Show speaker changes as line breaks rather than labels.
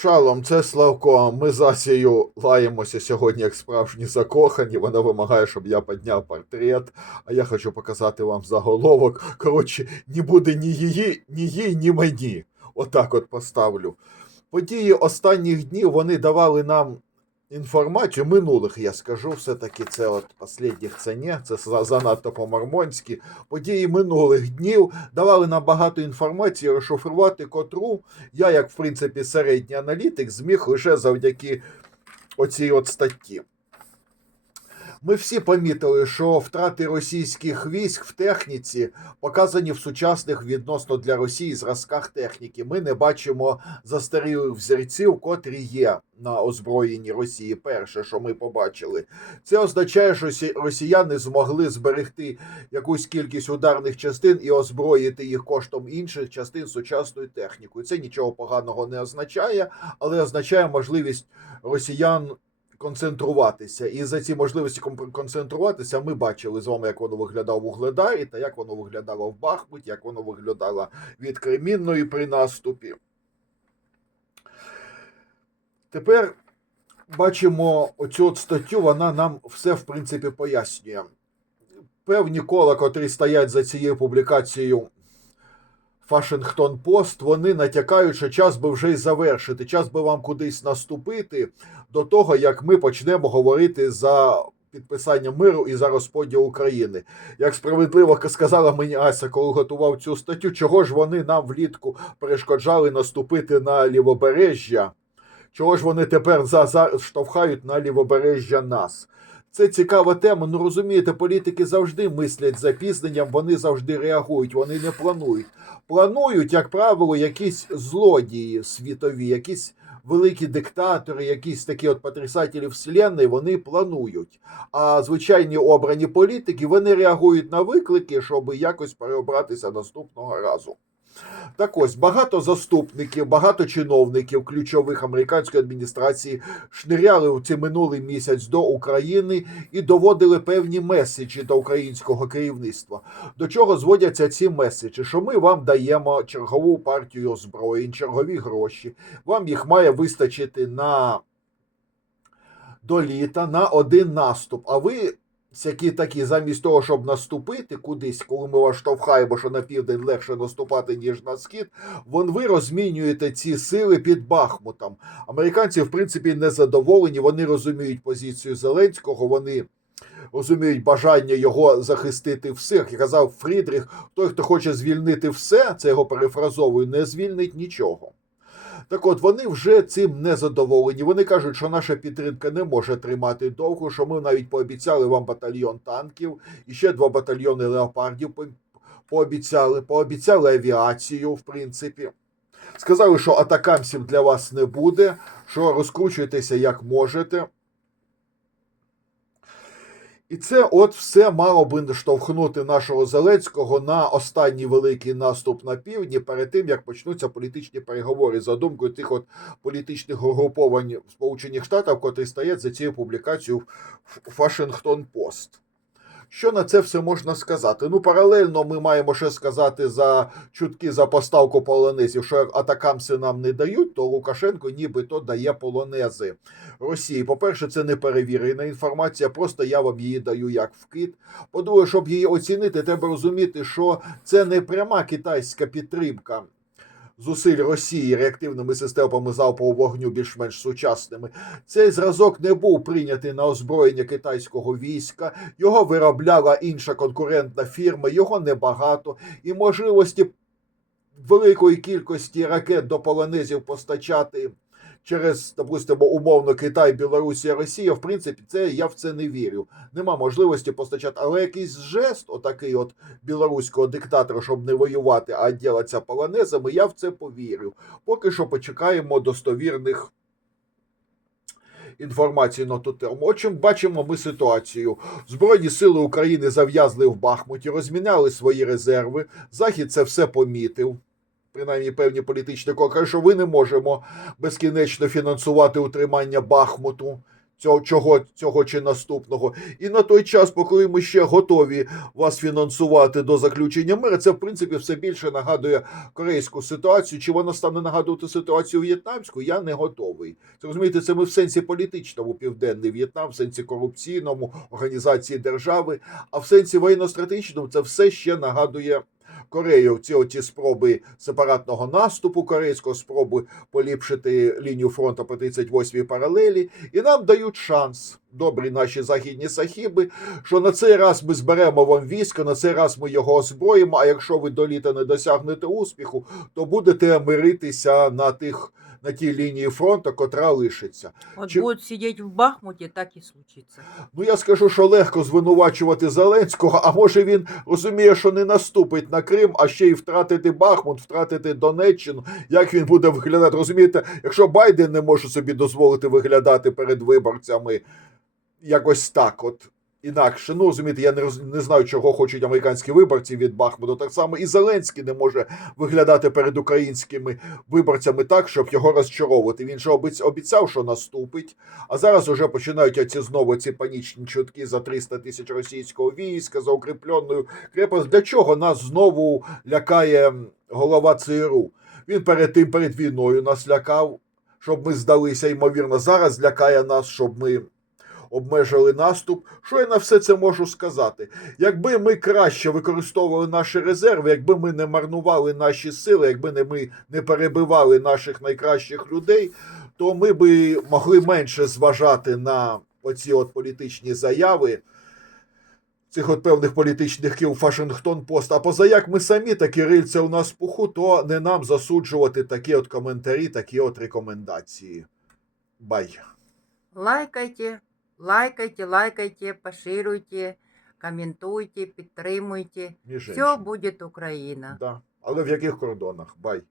Шалом, це Славко. Ми з Асією лаємося сьогодні як справжні закохані. Вона вимагає, щоб я підняв портрет, а я хочу показати вам заголовок. Коротше, не буде ні її, ні їй, ні мені. Отак от поставлю. Події останніх днів вони давали нам інформацію минулих, я скажу, все-таки це от останніх це це занадто по-мормонськи. Події минулих днів давали нам багато інформації, розшифрувати котру я, як в принципі, середній аналітик, зміг лише завдяки оцій от статті. Ми всі помітили, що втрати російських військ в техніці показані в сучасних відносно для Росії зразках техніки. Ми не бачимо застарілих взірців, котрі є на озброєнні Росії. Перше, що ми побачили, це означає, що сі- росіяни змогли зберегти якусь кількість ударних частин і озброїти їх коштом інших частин сучасною технікою. Це нічого поганого не означає, але означає можливість росіян концентруватися. І за ці можливості концентруватися ми бачили з вами, як воно виглядало в Угледарі, та як воно виглядало в Бахмуті, як воно виглядало від Кремінної при наступі. Тепер бачимо оцю от статтю, вона нам все в принципі пояснює. Певні кола, котрі стоять за цією публікацією Вашингтон Пост, вони натякають, що час би вже й завершити, час би вам кудись наступити до того, як ми почнемо говорити за підписання миру і за розподіл України. Як справедливо сказала мені Ася, коли готував цю статтю, чого ж вони нам влітку перешкоджали наступити на лівобережжя? Чого ж вони тепер за, за штовхають на лівобережжя нас? Це цікава тема. Ну розумієте, політики завжди мислять запізненням, вони завжди реагують, вони не планують. Планують, як правило, якісь злодії світові, якісь великі диктатори, якісь такі от потрясателі вселенної, вони планують. А звичайні обрані політики вони реагують на виклики, щоб якось переобратися наступного разу. Так ось багато заступників, багато чиновників ключових американської адміністрації шниряли в цей минулий місяць до України і доводили певні меседжі до українського керівництва. До чого зводяться ці меседжі? Що ми вам даємо чергову партію озброєнь, чергові гроші. Вам їх має вистачити на до літа на один наступ. А ви всякі такі, замість того, щоб наступити кудись, коли ми вас штовхаємо, що на південь легше наступати, ніж на схід, вон ви розмінюєте ці сили під Бахмутом. Американці, в принципі, не задоволені. Вони розуміють позицію Зеленського. Вони розуміють бажання його захистити всіх. Як казав Фрідріх, той, хто хоче звільнити все, це його перефразовую, не звільнить нічого. Так от вони вже цим не задоволені. Вони кажуть, що наша підтримка не може тримати довго, що ми навіть пообіцяли вам батальйон танків і ще два батальйони леопардів пообіцяли, пообіцяли авіацію, в принципі. Сказали, що атакамсів для вас не буде, що розкручуйтеся як можете. І це от все мало би штовхнути нашого Зеленського на останній великий наступ на півдні перед тим, як почнуться політичні переговори за думкою тих от політичних угруповань Сполучених Штатів, котрі стоять за цією публікацією в Вашингтон Пост. Що на це все можна сказати? Ну, паралельно ми маємо ще сказати за чутки за поставку полонезів, що атакамси нам не дають, то Лукашенко нібито дає полонези Росії. По-перше, це не перевірена інформація, просто я вам її даю як вкид. По-друге, щоб її оцінити, треба розуміти, що це не пряма китайська підтримка. Зусиль Росії реактивними системами залпового вогню більш-менш сучасними. Цей зразок не був прийнятий на озброєння китайського війська. Його виробляла інша конкурентна фірма, його небагато, і можливості великої кількості ракет до полонезів постачати через, допустимо, умовно Китай, Білорусія, Росія. В принципі, це я в це не вірю. Нема можливості постачати, але якийсь жест, отакий от білоруського диктатора, щоб не воювати, а ділитися полонезами, я в це повірю. Поки що почекаємо достовірних інформації на ту тему. Отчим бачимо ми ситуацію. Збройні сили України зав'язли в Бахмуті, розміняли свої резерви. Захід це все помітив. Принаймні певні політичні кроки, що ви не можемо безкінечно фінансувати утримання Бахмуту. цього, чого, цього чи наступного. І на той час, поки ми ще готові вас фінансувати до заключення миру, це в принципі все більше нагадує корейську ситуацію. Чи вона стане нагадувати ситуацію в'єтнамську? Я не готовий. Це розумієте, це ми в сенсі політичному південний В'єтнам, в сенсі корупційному, організації держави, а в сенсі воєнно-стратегічному це все ще нагадує. Корею ці оті спроби сепаратного наступу корейського, спроби поліпшити лінію фронту по 38-й паралелі, і нам дають шанс, добрі наші західні сахіби, що на цей раз ми зберемо вам військо, на цей раз ми його озброїмо. А якщо ви до літа не досягнете успіху, то будете миритися на тих на тій лінії фронту, котра лишиться.
Вот
Чи-
будут сидеть в Бахмуте, так и случится.
Ну я скажу, що легко звинувачувати Зеленського, а може він розуміє, що не наступить на Крим, а ще й втратити Бахмут, втратити Донеччину. Як він буде виглядати? Розумієте, якщо Байден не може собі дозволити виглядати перед виборцями якось так, от. Інакше, ну розумієте, я не роз- не знаю, чого хочуть американські виборці від Бахмуту. Так само і Зеленський не може виглядати перед українськими виборцями так, щоб його розчаровувати. Він же обіцяв, що наступить. А зараз уже починають оці знову ці панічні чутки за 300 тисяч російського війська, за укріпленою крепость. Для чого нас знову лякає голова ЦРУ? Він перед тим перед війною нас лякав, щоб ми здалися, ймовірно. Зараз лякає нас, щоб ми обмежили наступ. Що я на все це можу сказати? Якби ми краще використовували наші резерви, якби ми не марнували наші сили, якби не ми не перебивали наших найкращих людей, то ми би могли менше зважати на оці от політичні заяви. Цих от певних політичних кіл Вашингтон Пост. А поза як ми самі такі рильця у нас пуху, то не нам засуджувати такі от коментарі, такі от рекомендації. Бай.
Лайкайте, лайкайте, лайкайте, поширюйте, коментуйте, підтримуйте. Все
буде
будет Украина.
Да. Але в яких кордонах? Бай.